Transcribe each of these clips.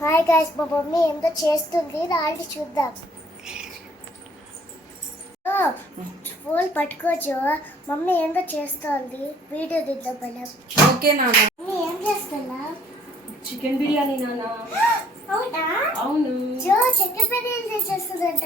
Hi guys, మా mummy ఏంటో చేస్తుంది, రాళ్ళి చూద్దాం. ఫోన్ పట్టుకోవచ్చు. మమ్మీ ఏంటో చేస్తోంది, వీడియో తీద్దాం మేడం. ఓకే నాన్న. మమ్మీ ఏం చేస్తున్నా? చికెన్ బిర్యానీ నాన్న. అవునా? అవును. చికెన్ బిర్యానీ చేస్తుందంట.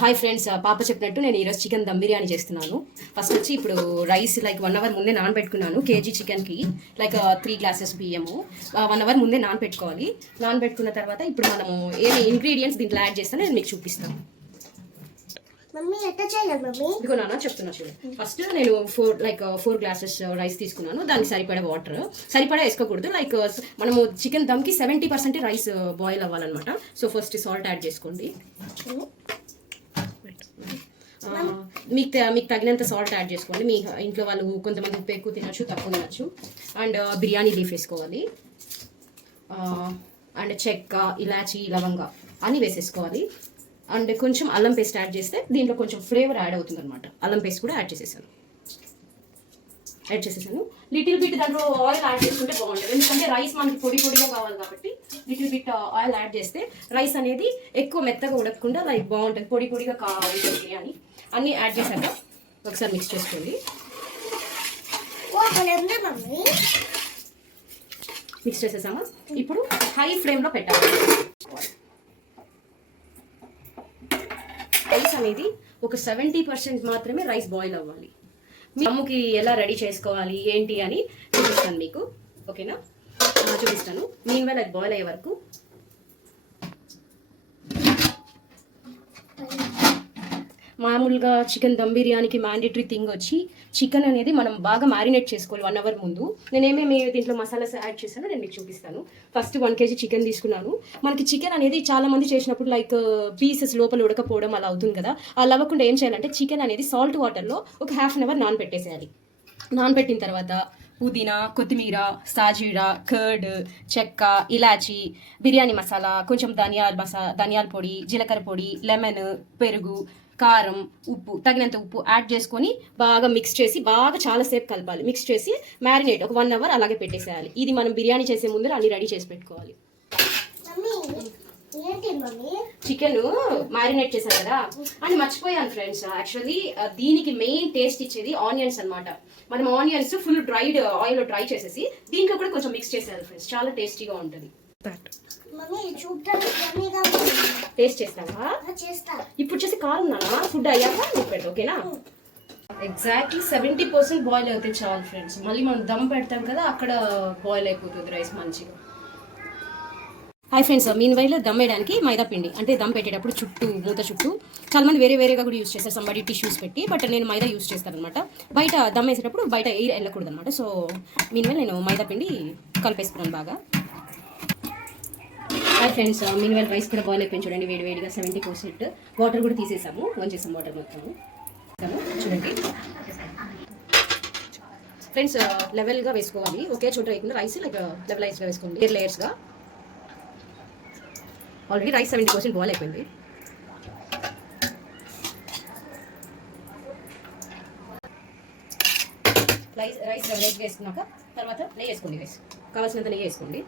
హాయ్ ఫ్రెండ్స్, పాప చెప్పినట్టు నేను ఈరోజు చికెన్ దమ్ బిర్యానీ చేస్తున్నాను. ఫస్ట్ వచ్చి ఇప్పుడు రైస్ లైక్ 1 అవర్ ముందే నానబెట్టుకున్నాను. కేజీ చికెన్కి లైక్ 3 గ్లాసెస్ బియ్యము 1 అవర్ ముందే నానబెట్టుకోవాలి. నానబెట్టుకున్న తర్వాత ఇప్పుడు మనము ఏమి ఇంగ్రీడియంట్స్ దీంట్లో యాడ్ చేస్తానో నేను మీకు చూపిస్తాను. మమ్మీ ఎట్లా చేయాలి మమ్మీ? ఇదిగో నాన్న చెప్తున్నా చూడు. ఫస్ట్ నేను 4 గ్లాసెస్ రైస్ తీసుకున్నాను. దానికి సరిపడా వాటర్ సరిపడా వేసుకోకూడదు. లైక్ మనము చికెన్ దమ్కి 70% రైస్ బాయిల్ అవ్వాలన్నమాట. సో ఫస్ట్ సాల్ట్ యాడ్ చేసుకోండి. మీకు తగినంత సాల్ట్ యాడ్ చేసుకోండి. మీ ఇంట్లో వాళ్ళు కొంతమంది ఉప్పు ఎక్కువ తినచ్చు, తక్కువ తినచ్చు. అండ్ బిర్యానీ లీఫ్ వేసుకోవాలి. అండ్ చెక్క, ఇలాచి, లవంగా అన్నీ వేసేసుకోవాలి. అండ్ కొంచెం అల్లం పేస్ట్ యాడ్ చేస్తే దీంట్లో కొంచెం ఫ్లేవర్ యాడ్ అవుతుంది అనమాట. అల్లం పేస్ట్ కూడా యాడ్ చేసేసాను. లిటిల్ బిట్ దాంట్లో ఆయిల్ యాడ్ చేసుకుంటే బాగుంటుంది. ఎందుకంటే రైస్ మనకి పొడిగా కావాలి కాబట్టి లిటిల్ బిట్ ఆయిల్ యాడ్ చేస్తే రైస్ అనేది ఎక్కువ మెత్తగా ఉడకకుండా లైక్ బాగుంటుంది. పొడిగా కావాలి బిర్యానీ. అన్నీ యాడ్ చేశాక ఒకసారి మిక్స్ చేసుకోండి. మిక్స్ చేసేసామా? ఇప్పుడు హై ఫ్లేమ్లో పెట్టాలి. రైస్ అనేది ఒక 70% మాత్రమే రైస్ బాయిల్ అవ్వాలి. మీ అమ్ముకి ఎలా రెడీ చేసుకోవాలి ఏంటి అని చూపిస్తాను మీకు. ఓకేనా? చూపిస్తాను. మీన్వైల్ అది బాయిల్ అయ్యే వరకు మామూలుగా చికెన్ దమ్ బిర్యానీకి మ్యాండేటరీ థింగ్ వచ్చి చికెన్ అనేది మనం బాగా మ్యారినేట్ చేసుకోవాలి 1 అవర్ ముందు. నేను ఏమేమి దీంట్లో మసాలాస్ యాడ్ చేశానో నేను మీకు చూపిస్తాను. ఫస్ట్ 1 kg చికెన్ తీసుకున్నాను. మనకి చికెన్ అనేది చాలా మంది చేసినప్పుడు లైక్ పీసెస్ లోపల ఉడకపోవడం అలా అవుతుంది కదా. అలా అవ్వకుండా ఏం చేయాలంటే చికెన్ అనేది సాల్ట్ వాటర్లో ఒక 1/2 అవర్ నానబెట్టేసేయాలి. నానబెట్టిన తర్వాత పుదీనా, కొత్తిమీర, సాజీరా, కర్డ్, చెక్క, ఇలాచి, బిర్యానీ మసాలా, కొంచెం ధనియాల పొడి, జీలకర్ర పొడి, లెమన్, పెరుగు, కారం, ఉప్పు తగినంత ఉప్పు యాడ్ చేసుకొని బాగా మిక్స్ చేసి బాగా చాలాసేపు కలపాలి. మిక్స్ చేసి మ్యారినేట్ ఒక 1 అవర్ అలాగే పెట్టేసేయాలి. ఇది మనం బిర్యానీ చేసే ముందు అన్ని రెడీ చేసి పెట్టుకోవాలి. చికెన్ మ్యారినేట్ చేశాను కదా అని మర్చిపోయాను ఫ్రెండ్స్. యాక్చువల్లీ దీనికి మెయిన్ టేస్ట్ ఇచ్చేది ఆనియన్స్ అనమాట. మనం onions full dried oil dry చేసేసి దీంట్లో కూడా కొంచెం మిక్స్ చేసేయాలి ఫ్రెండ్స్. చాలా టేస్టీగా ఉంటుంది. టేస్ట్ చేస్తావా? ఇప్పుడు చేసి కారం నానా ఫుడ్ అయ్యాక నీకు పెట్టు. ఓకేనా? ఎగ్జాక్ట్లీ 70% బాయిల్ అయితే చాలు ఫ్రెండ్స్. మళ్ళీ మనం దమ్ పెడతాం కదా, అక్కడ బాయిల్ అయిపోతుంది రైస్ మంచిగా. హాయ్ ఫ్రెండ్స్, మీన్ వైల్ దమ్ వేయడానికి మైదా పిండి అంటే దమ్ పెట్టేటప్పుడు మూత చుట్టూ చాలా మంది వేరేగా కూడా యూస్ చేస్తారు. సంబడి టిష్యూస్ పెట్టి, బట్ నేను మైదా యూస్ చేస్తాను అనమాట. బయట దమ్ వేసేటప్పుడు బయట ఎయిర్ వెళ్ళకూడదు అనమాట. సో మీన్ వైల్ నేను మైదా పిండి కలిపేసుకున్నాను బాగా. Hi friends, mean while rice కూడా బాయిల్ అయిపోయింది చూడండి. వేడిగా 70%. వాటర్ కూడా తీసేసాము, వంచేసాము వాటర్ మొత్తము. చూడండి ఫ్రెండ్స్, లెవెల్గా వేసుకోవాలి. ఒకే చోట వేయకుండా రైస్ లైక్ లెవెలైజ్గా వేసుకోండి, లేయర్స్గా. ఆల్రెడీ రైస్ 70% బాయిల్ అయిపోయింది. రైస్ లెవెలైజ్గా వేసుకున్నాక తర్వాత నెయ్యి వేసుకోండి. కావాల్సినంత నెయ్యి వేసుకోండి.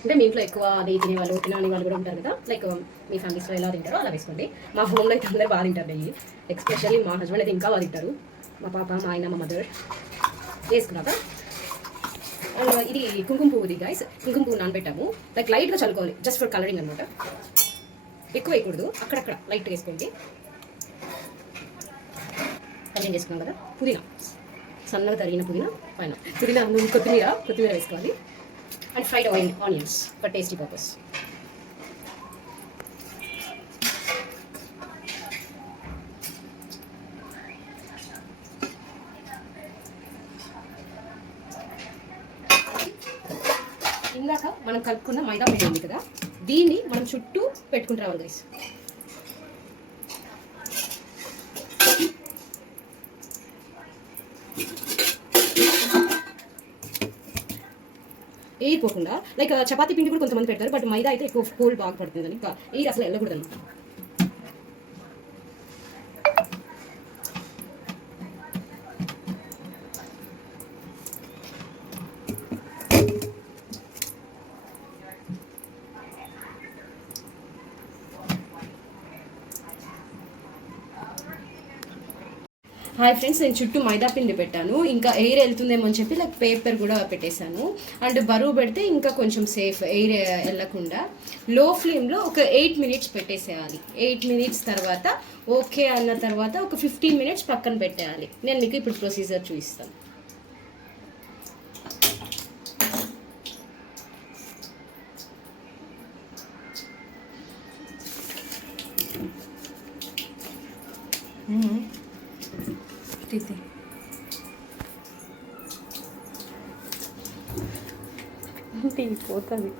అంటే మీ ఇంట్లో ఎక్కువ నెయ్యి తినేవాళ్ళు, తినని వాళ్ళు కూడా ఉంటారు కదా. లైక్ మీ ఫ్యామిలీస్లో ఎలా తింటారో అలా వేసుకోండి. మా హోమ్లో అయితే అందరూ బాగా తింటారు నెయ్యి. ఎస్పెషల్లీ మా హస్బెండ్ అయితే ఇంకా బాగా తింటారు. మా పాప, మా ఆయన, మా మదర్. వేసుకున్నాక ఇది కుంకుమ పువ్వుది గైస్. కుంకుమ పువ్వు నానబెట్టాము. లైక్ లైట్గా చల్లుకోవాలి, జస్ట్ ఫర్ కలరింగ్ అనమాట. ఎక్కువ వేయకూడదు, అక్కడక్కడ లైట్గా వేసుకోండి. కలరింగ్ చేసుకున్నాం కదా. పుదీనా, సన్నగా తరిగిన పుదీనా పైన, కొత్తిమీర వేసుకోవాలి. And fried onions for tasty purpose. ఇందాక మనం కలుపుకున్న మైదా పిండి ఉంది కదా, దీన్ని మనం చుట్టూ పెట్టుకుంటూ రావాలి గైస్. ఎయిర్ పోకుండా లైక్ చపాతీ పిండి కూడా కొంతమంది పెడతారు, బట్ మైదా అయితే ఎక్కువ కోల్డ్ బాగా పడుతుంది. ఇంకా ఎయిర్ అసలు వెళ్ళకూడదు అనమాట. హాయ్ ఫ్రెండ్స్, నేను చుట్టూ మైదా పిండి పెట్టాను. ఇంకా ఎయిర్ వెళ్తుందేమో అని చెప్పి లైక్ పేపర్ కూడా పెట్టేశాను. అండ్ బరువు పెడితే ఇంకా కొంచెం సేఫ్, ఎయిర్ వెళ్ళకుండా. లో ఫ్లేమ్లో ఒక 8 మినిట్స్ పెట్టేసేయాలి. 8 మినిట్స్ తర్వాత ఓకే అన్న తర్వాత ఒక 15 మినిట్స్ పక్కన పెట్టేయాలి. నేను మీకు ఇప్పుడు ప్రొసీజర్ చూపిస్తాను. పోతుంది.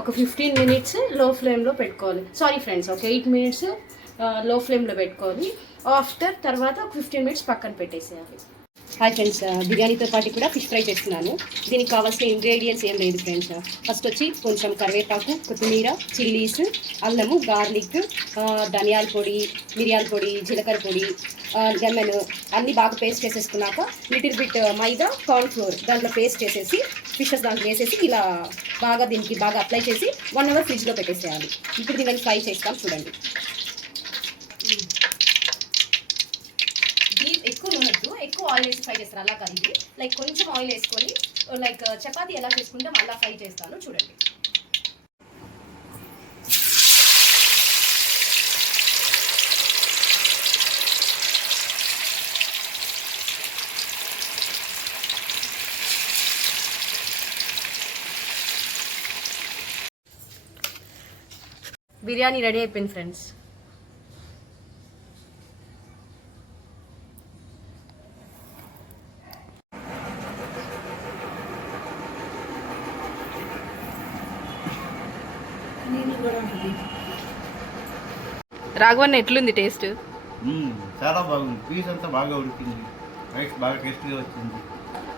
ఒక 15 మినిట్స్ లో ఫ్లేమ్లో పెట్టుకోవాలి. సారీ ఫ్రెండ్స్, ఒక 8 మినిట్స్ లో ఫ్లేమ్లో పెట్టుకోవాలి. ఆఫ్టర్ తర్వాత ఒక 15 మినిట్స్ పక్కన పెట్టేసేయాలి. హాయ్ ఫ్రెండ్స్, బిర్యానీతో పాటు కూడా ఫిష్ ఫ్రై చేస్తున్నాను. దీనికి కావాల్సిన ఇంగ్రీడియంట్స్ ఏం లేదు ఫ్రెండ్స్. ఫస్ట్ వచ్చి కొంచెం కరివేపాకు, కొత్తిమీర, చిల్లీస్, అల్లము, గార్లిక్, ధనియాల పొడి, మిరియాల పొడి, జీలకర్ర పొడి, లెమన్ అన్నీ బాగా పేస్ట్ చేసేసుకున్నాక లిటిల్ బిట్ మైదా, కార్న్ ఫ్లోర్ దాంట్లో పేస్ట్ చేసేసి ఫిషెస్ దాంట్లో వేసేసి ఇలా బాగా దీనికి బాగా అప్లై చేసి 1 అవర్ ఫ్రిడ్జ్లో పెట్టేసేయాలి. ఇప్పుడు దీన్ని ఫ్రై చేస్తాం చూడండి. ఎక్కువ నూనెద్దు, ఎక్కువ ఆయిల్ వేసి ఫ్రై చేస్తారు. అలా కలిగి లైక్ కొంచెం ఆయిల్ వేసుకొని లైక్ చపాతీ ఎలా చేసుకుంటాం అలా ఫ్రై చేస్తాను చూడండి. బిర్యానీ రెడీ అయిపోయింది ఫ్రెండ్స్. రాఘవన్, ఎట్లుంది టేస్ట్? చాలా బాగుంది. పీస్ అంతా బాగా ఉడికింది. రైస్ బాగా టేస్టీగా వచ్చింది.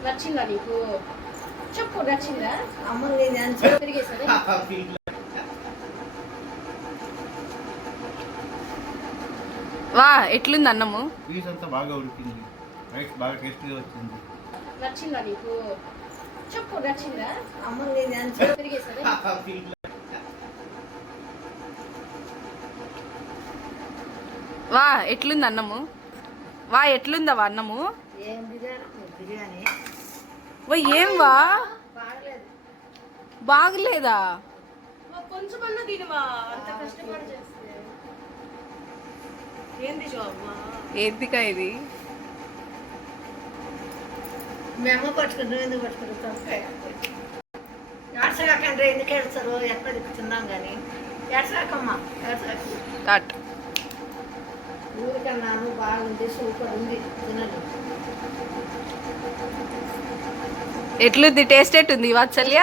నచ్చిందా నీకు? చెప్పు, నచ్చిందా? వా, ఎట్లుంది అన్నము? పీస్ అంతా బాగా ఉడికింది. రైస్ బాగా టేస్టీగా వచ్చింది. నచ్చిందా నీకు? చెప్పు, నచ్చిందా? వా, ఎట్లుంది అన్నము? వా, ఎట్లుందవా అన్నము? వా, ఏం వా బాగలేదా? కొంచెమన్నా తినవా, అంత కష్టపడి చేస్తే. ఏంది జాబ్? ఏందికా ఇది? మేము పట్టుకుంటాం, ఎందుకు పట్టుకుంటాం? ఏడ్చకండి, ఎందుకు ఏడుస్తారు? ఎక్కడ తిప్పుతున్నాం కానీ ఏడ్చాకమ్మా, ఏడ్చాక కట్. ఊరికన్నాను, బాగుంది, సూపర్ ఉంది, తినండి. ఎట్లుంది టేస్ట్? ఎట్టుంది వాత్సల్య?